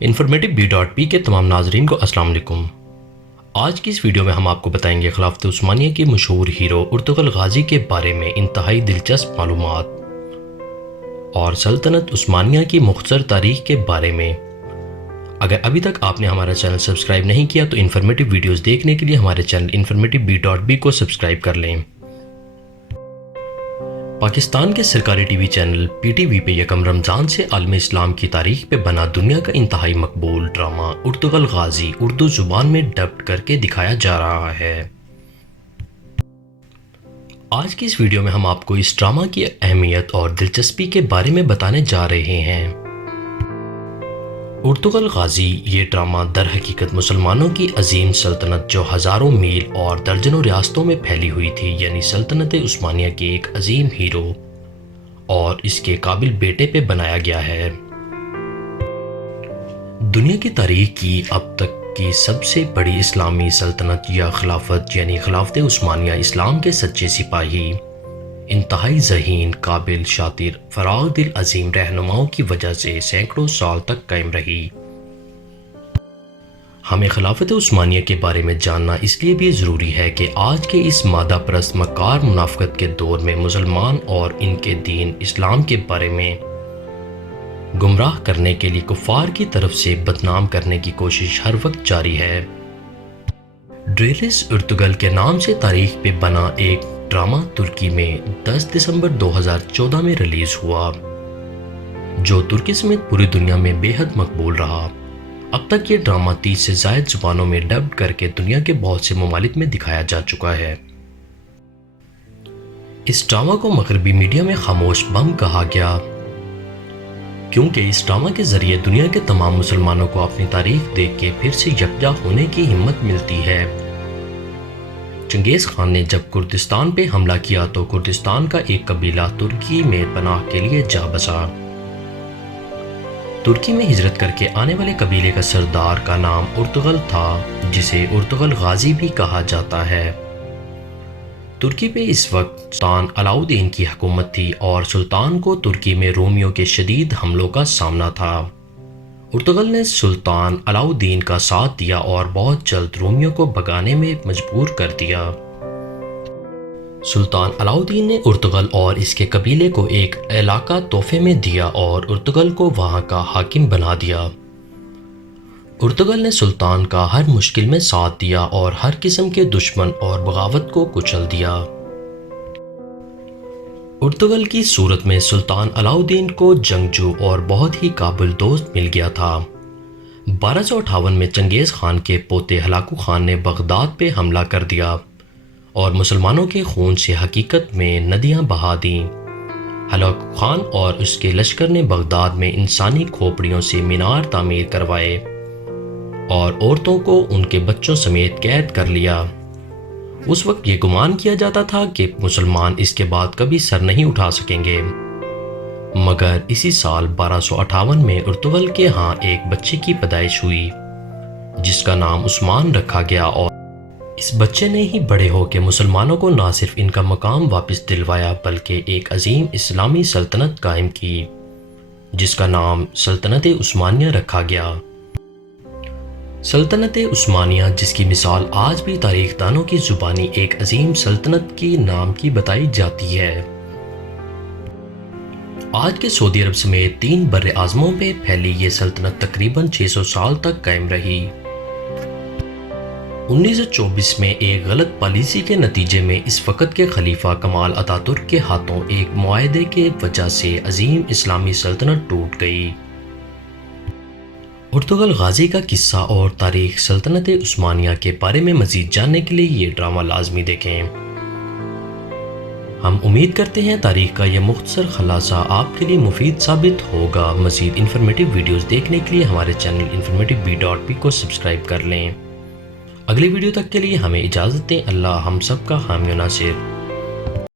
Informative بی.پی کے تمام ناظرین کو السلام علیکم۔ آج کی اس ویڈیو میں ہم آپ کو بتائیں گے خلافت عثمانیہ کے مشہور ہیرو ارطغرل غازی کے بارے میں انتہائی دلچسپ معلومات اور سلطنت عثمانیہ کی مختصر تاریخ کے بارے میں۔ اگر ابھی تک آپ نے ہمارا چینل سبسکرائب نہیں کیا تو انفارمیٹو ویڈیوز دیکھنے کے لیے ہمارے چینل انفارمیٹو بی.پی کو سبسکرائب کر لیں۔ پاکستان کے سرکاری T V channel P T V پہ یکم رمضان سے عالم اسلام کی تاریخ پہ بنا دنیا کا انتہائی مقبول ڈرامہ ارطغرل غازی اردو زبان میں ڈبڈ کر کے دکھایا جا رہا ہے۔ آج کی اس ویڈیو میں ہم آپ کو اس ڈرامہ کی اہمیت اور دلچسپی کے بارے میں بتانے جا رہے ہیں۔ ارطغرل غازی یہ ڈرامہ در حقیقت مسلمانوں کی عظیم سلطنت جو ہزاروں میل اور درجنوں ریاستوں میں پھیلی ہوئی تھی یعنی سلطنت عثمانیہ کے ایک عظیم ہیرو اور اس کے قابل بیٹے پہ بنایا گیا ہے۔ دنیا کی تاریخ کی اب تک کی سب سے بڑی اسلامی سلطنت یا خلافت یعنی خلافت عثمانیہ اسلام کے سچے سپاہی، انتہائی ذہین، قابل، شاطر، فراغ دل عظیم رہنماؤں کی وجہ سے سینکڑوں سال تک قائم رہی۔ ہمیں خلافت عثمانیہ کے بارے میں جاننا اس لیے بھی ضروری ہے کہ آج کے اس مادہ پرست مکار منافقت کے دور میں مسلمان اور ان کے دین اسلام کے بارے میں گمراہ کرنے کے لیے کفار کی طرف سے بدنام کرنے کی کوشش ہر وقت جاری ہے۔ ڈریلس ارطغرل کے نام سے تاریخ پہ بنا ایک ڈرامہ ترکی میں 10 دسمبر 2014 میں ریلیز ہوا، جو ترکی سمیت پوری دنیا میں بے حد مقبول رہا۔ اب تک یہ ڈرامہ 30 سے زائد زبانوں میں ڈبڈ کر کے دنیا کے بہت سے ممالک میں دکھایا جا چکا ہے۔ اس ڈرامہ کو مغربی میڈیا میں خاموش بم کہا گیا، کیونکہ اس ڈرامہ کے ذریعے دنیا کے تمام مسلمانوں کو اپنی تاریخ دیکھ کے پھر سے یکجا ہونے کی ہمت ملتی ہے۔ چنگیز خان نے جب کردستان پہ حملہ کیا تو کردستان کا ایک قبیلہ ترکی میں پناہ کے لیے جا بسا۔ ترکی میں ہجرت کر کے آنے والے قبیلے کا سردار کا نام ارطغرل تھا، جسے ارطغرل غازی بھی کہا جاتا ہے۔ ترکی پہ اس وقت سلطان علاؤ الدین کی حکومت تھی اور سلطان کو ترکی میں رومیوں کے شدید حملوں کا سامنا تھا۔ ارطغرل نے سلطان علاؤ الدین کا ساتھ دیا اور بہت جلد رومیوں کو بھگانے میں مجبور کر دیا۔ سلطان علاؤ الدین نے ارطغرل اور اس کے قبیلے کو ایک علاقہ تحفے میں دیا اور ارطغرل کو وہاں کا حاکم بنا دیا۔ ارطغرل نے سلطان کا ہر مشکل میں ساتھ دیا اور ہر قسم کے دشمن اور بغاوت کو کچل دیا۔ ارطغرل کی صورت میں سلطان علاؤ الدین کو جنگجو اور بہت ہی قابل دوست مل گیا تھا۔ 1258 میں چنگیز خان کے پوتے ہلاکو خان نے بغداد پہ حملہ کر دیا اور مسلمانوں کے خون سے حقیقت میں ندیاں بہا دیں۔ ہلاکو خان اور اس کے لشکر نے بغداد میں انسانی کھوپڑیوں سے مینار تعمیر کروائے اور عورتوں کو ان کے بچوں سمیت قید کر لیا۔ اس وقت یہ گمان کیا جاتا تھا کہ مسلمان اس کے بعد کبھی سر نہیں اٹھا سکیں گے، مگر اسی سال 1258 میں ارطغرل کے ہاں ایک بچے کی پیدائش ہوئی جس کا نام عثمان رکھا گیا، اور اس بچے نے ہی بڑے ہو کے مسلمانوں کو نہ صرف ان کا مقام واپس دلوایا بلکہ ایک عظیم اسلامی سلطنت قائم کی جس کا نام سلطنت عثمانیہ رکھا گیا۔ سلطنت عثمانیہ، جس کی مثال آج بھی تاریخ دانوں کی زبانی ایک عظیم سلطنت کی نام کی بتائی جاتی ہے، آج کے سعودی عرب سمیت 3 بر اعظموں پہ پھیلی یہ سلطنت تقریباً 600 سال تک قائم رہی۔ 1924 میں ایک غلط پالیسی کے نتیجے میں اس وقت کے خلیفہ کمال اتا ترک کے ہاتھوں ایک معاہدے کے وجہ سے عظیم اسلامی سلطنت ٹوٹ گئی۔ ارطغرل غازی کا قصہ اور تاریخ سلطنت عثمانیہ کے بارے میں مزید جاننے کے لیے یہ ڈرامہ لازمی دیکھیں۔ ہم امید کرتے ہیں تاریخ کا یہ مختصر خلاصہ آپ کے لیے مفید ثابت ہوگا۔ مزید انفارمیٹو ویڈیوز دیکھنے کے لیے ہمارے چینل انفارمیٹو بی.پی کو سبسکرائب کر لیں۔ اگلی ویڈیو تک کے لیے ہمیں اجازت دیں۔ اللہ ہم سب کا حامی و ناصر۔